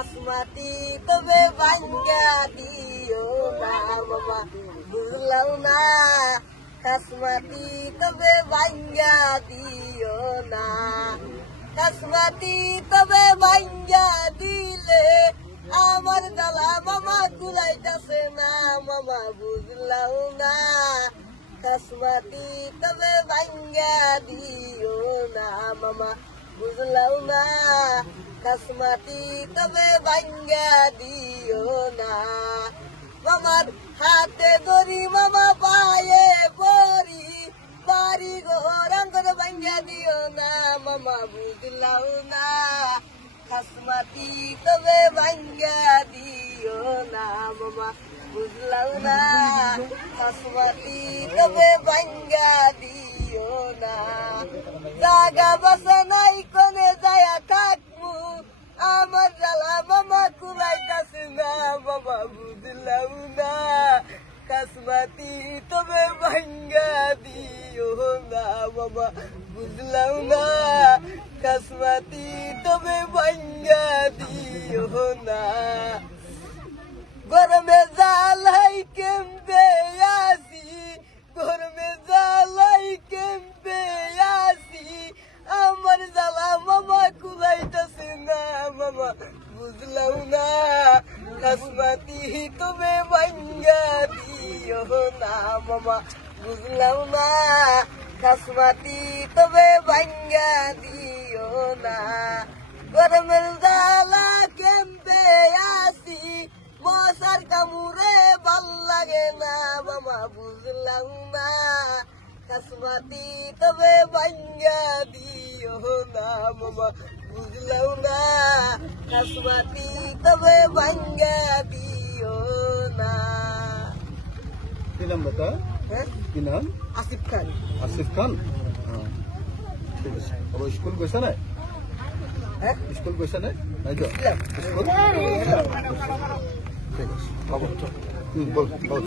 কাসমাতি তবে ভাঙ্গা দিও না মামা বুঝলাম না কাসমাতি তবে ভাঙ্গা দিও না কাসমাতি তবে ভাঙ্গা দিলে আমার জ্বালা মামা কুলাইতাছে না মামা বুঝলাম না কাসমাতি তবে ভাঙ্গা দিও না মামা বুঝলাম না কাসমাতি তবে ভাঙ্গা দিও না মামার হাতে ধরি মামা পায়ে পরি বাড়ি ঘর আঙ্গর ভাঙ্গা দিও না মামা বুঝলাম না কাসমাতি তবে ভাঙ্গা দিও না মামা বুঝলাম না কাসমাতি তবে ভাঙ্গা দিও না জাগা বাসা নাই কোনে যায়া থাকবো আমার জ্বালা মামা কুলাইতাছে না মামা বুঝলাম না কাসমাতি তবে ভাঙ্গা দিও না মামা বুঝলাম না কাসমাতি তবে ভাঙ্গা দিও না গরমে জ্বালাই কেমবে আসি গরমে জ্বালাই কেমবে আসি আমার জ্বালা মামা কুলাইতাছে না মামা বুঝলাম না কাসমাতি তবে ভাঙ্গা দিও না মামা বুঝলাম না কাসমাতি তবে ভাঙ্গা দিও না গরমের জ্বালা কেমবে আসি মশার কামড়ে ভাল লাগে না মামা বুঝলাম না কাসমাতি তবে ভাঙ্গা দিও না মামা বুঝলাম না কাসমাতি তবে ভাঙ্গা দিও না কি নাম বেটা কি নাম আসিফ খান আসিফ খান ঠিক আছে अब স্কুল গৈছা নাই স্কুল গৈছা নাই নাই তো স্কুল ঠিক আছে হ'ব বল বল